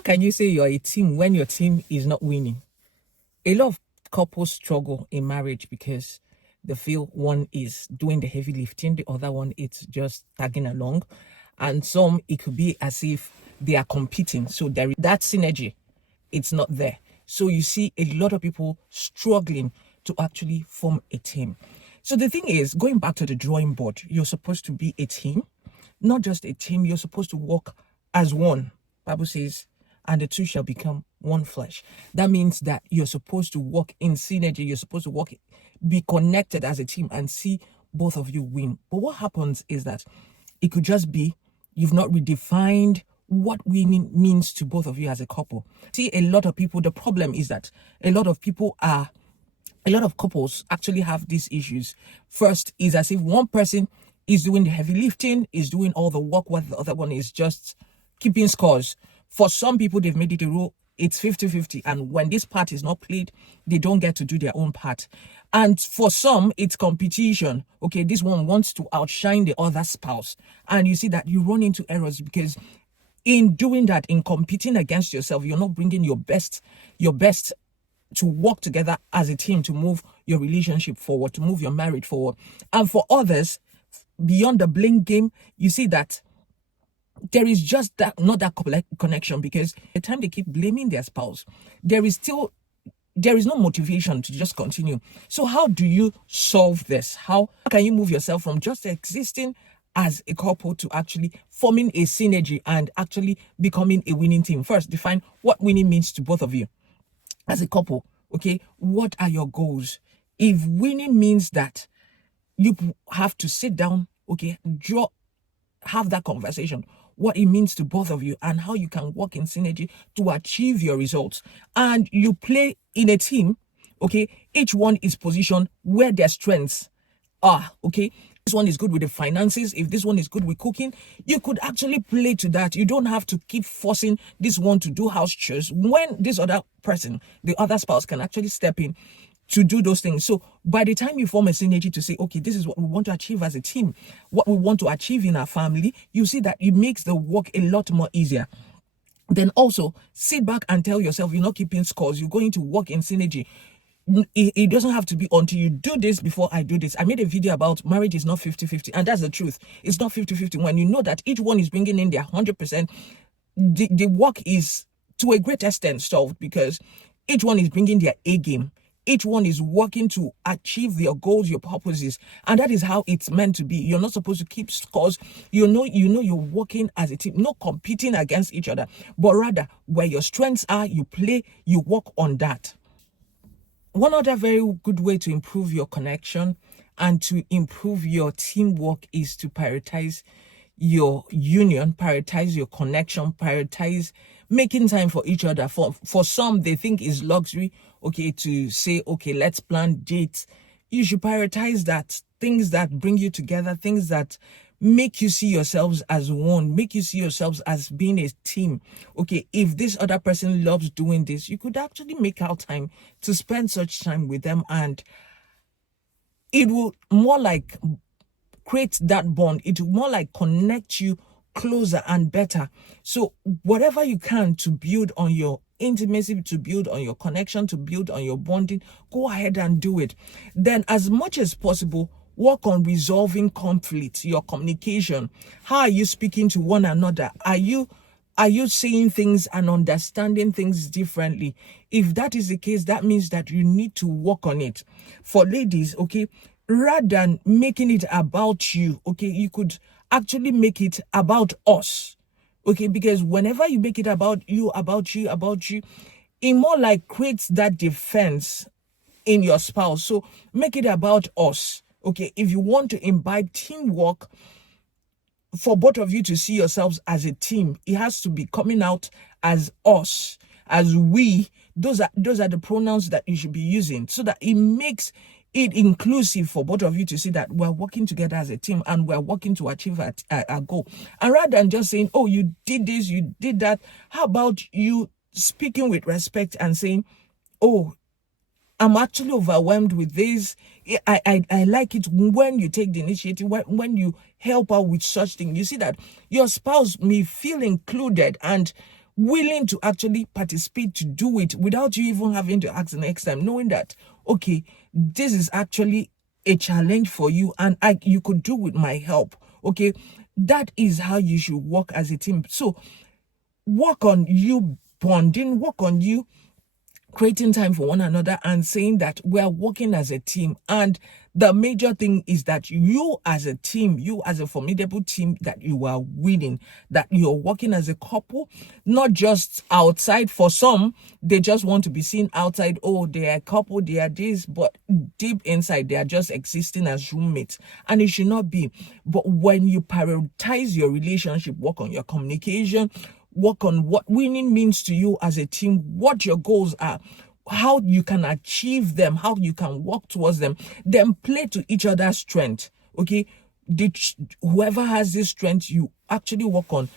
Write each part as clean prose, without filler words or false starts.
How can you say you're a team when your team is not winning? A lot of couples struggle in marriage because they feel one is doing the heavy lifting, the other one is just tagging along. And some, it could be as if they are competing. So there is that synergy, it's not there. So you see a lot of people struggling to actually form a team. So the thing is, going back to the drawing board, you're supposed to be a team, not just a team. You're supposed to work as one. Bible says, and the two shall become one flesh. That means that you're supposed to work in synergy. You're supposed to work, be connected as a team and see both of you win. But what happens is that it could just be you've not redefined what winning means to both of you as a couple. See, a lot of people, the problem is that a lot of couples actually have these issues. First is as if one person is doing the heavy lifting, is doing all the work, while the other one is just keeping scores. For some people, they've made it a rule, it's 50-50. And when this part is not played, they don't get to do their own part. And for some, it's competition. Okay, this one wants to outshine the other spouse. And you see that you run into errors because in doing that, in competing against yourself, you're not bringing your best to work together as a team to move your relationship forward, to move your marriage forward. And for others, beyond the blame game, you see that there is just that not that connection, because the time they keep blaming their spouse, there is no motivation to just continue. So how do you solve this? How can you move yourself from just existing as a couple to actually forming a synergy and actually becoming a winning team? First, define what winning means to both of you as a couple. Okay, what are your goals? If winning means that you have to sit down, okay, have that conversation, what it means to both of you and how you can work in synergy to achieve your results. And you play in a team, okay, each one is positioned where their strengths are, okay. This one is good with the finances. If this one is good with cooking, you could actually play to that. You don't have to keep forcing this one to do house chores when this other person, the other spouse, can actually step in to do those things. So by the time you form a synergy to say, okay, this is what we want to achieve as a team, what we want to achieve in our family, you see that it makes the work a lot more easier. Then also sit back and tell yourself you're not keeping scores. You're going to work in synergy. It doesn't have to be until you do this before I do this. I made a video about marriage is not 50-50, and that's the truth. It's not 50-50. When you know that each one is bringing in their 100%, the work is to a great extent solved because each one is bringing their A game. Each one is working to achieve your goals, your purposes, and that is how it's meant to be. You're not supposed to keep scores. You know you're working as a team, not competing against each other, but rather where your strengths are, you play, you work on that. One other very good way to improve your connection and to improve your teamwork is to prioritize your union, prioritize your connection, prioritize making time for each other. For some, they think it's luxury, okay, to say, okay, let's plan dates. You should prioritize that. Things that bring you together, things that make you see yourselves as one, make you see yourselves as being a team. Okay, if this other person loves doing this, you could actually make out time to spend such time with them, and it will more like create that bond. It will more like connect you closer and better. So whatever you can to build on your intimacy, to build on your connection, to build on your bonding, go ahead and do it. Then as much as possible, work on resolving conflicts, your communication. How are you speaking to one another? Are you saying things and understanding things differently? If that is the case, that means that you need to work on it. For ladies, okay, rather than making it about you, okay, you could actually make it about us, okay, because whenever you make it about you, it more like creates that defense in your spouse. So make it about us. Okay, if you want to imbibe teamwork, for both of you to see yourselves as a team, it has to be coming out as us, as we. Those are the pronouns that you should be using, so that it makes it inclusive for both of you to see that we're working together as a team and we're working to achieve a goal. And rather than just saying, oh, you did this, you did that, how about you speaking with respect and saying, oh, I'm actually overwhelmed with this. I like it when you take the initiative, when you help out with such things. You see that your spouse may feel included, and willing to actually participate to do it without you even having to ask the next time, knowing that, okay, this is actually a challenge for you and you could do with my help. Okay, that is how you should work as a team. So work on you bonding, work on you creating time for one another and saying that we are working as a team. And the major thing is that you as a team, you as a formidable team, that you are winning, that you're working as a couple, not just outside. For some, they just want to be seen outside. Oh, they are a couple, they are this, but deep inside, they are just existing as roommates. And it should not be. But when you prioritize your relationship, work on your communication, work on what winning means to you as a team, what your goals are, how you can achieve them, how you can work towards them, then play to each other's strength. Okay, whoever has this strength, you actually work on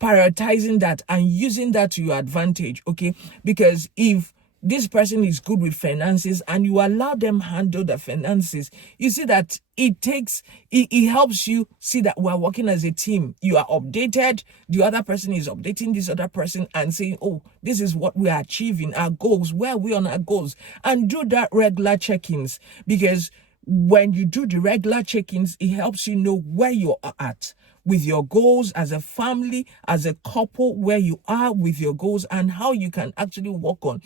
prioritizing that and using that to your advantage. Okay, because if this person is good with finances and you allow them handle the finances, you see that it helps you see that we're working as a team. You are updated, the other person is updating this other person and saying, oh, this is what we are achieving, our goals, where are we on our goals, and do that regular check-ins. Because when you do the regular check-ins, it helps you know where you are at with your goals as a family, as a couple, where you are with your goals and how you can actually work on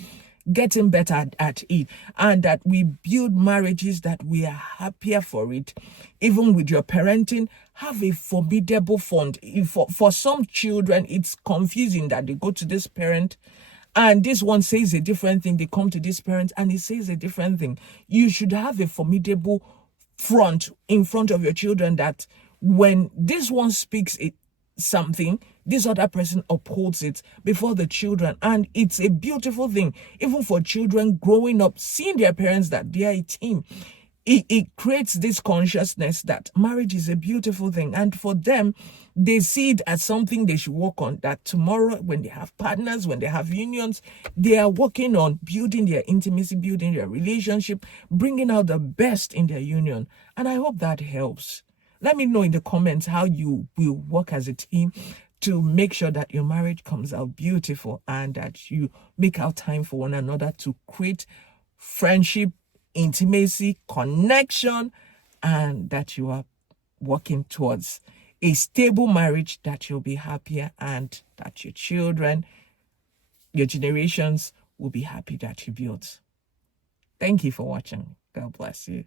getting better at it, and that we build marriages that we are happier for it. Even with your parenting, have a formidable fund. For some children, it's confusing that they go to this parent and this one says a different thing. They come to this parent and he says a different thing. You should have a formidable front in front of your children, that when this one speaks something, this other person upholds it before the children. And it's a beautiful thing, even for children growing up, seeing their parents that they are a team. It creates this consciousness that marriage is a beautiful thing. And for them, they see it as something they should work on, that tomorrow when they have partners, when they have unions, they are working on building their intimacy, building their relationship, bringing out the best in their union. And I hope that helps. Let me know in the comments how you will work as a team to make sure that your marriage comes out beautiful and that you make out time for one another to create friendship, intimacy, connection, and that you are working towards a stable marriage, that you'll be happier and that your children, your generations will be happy that you built. Thank you for watching. God bless you.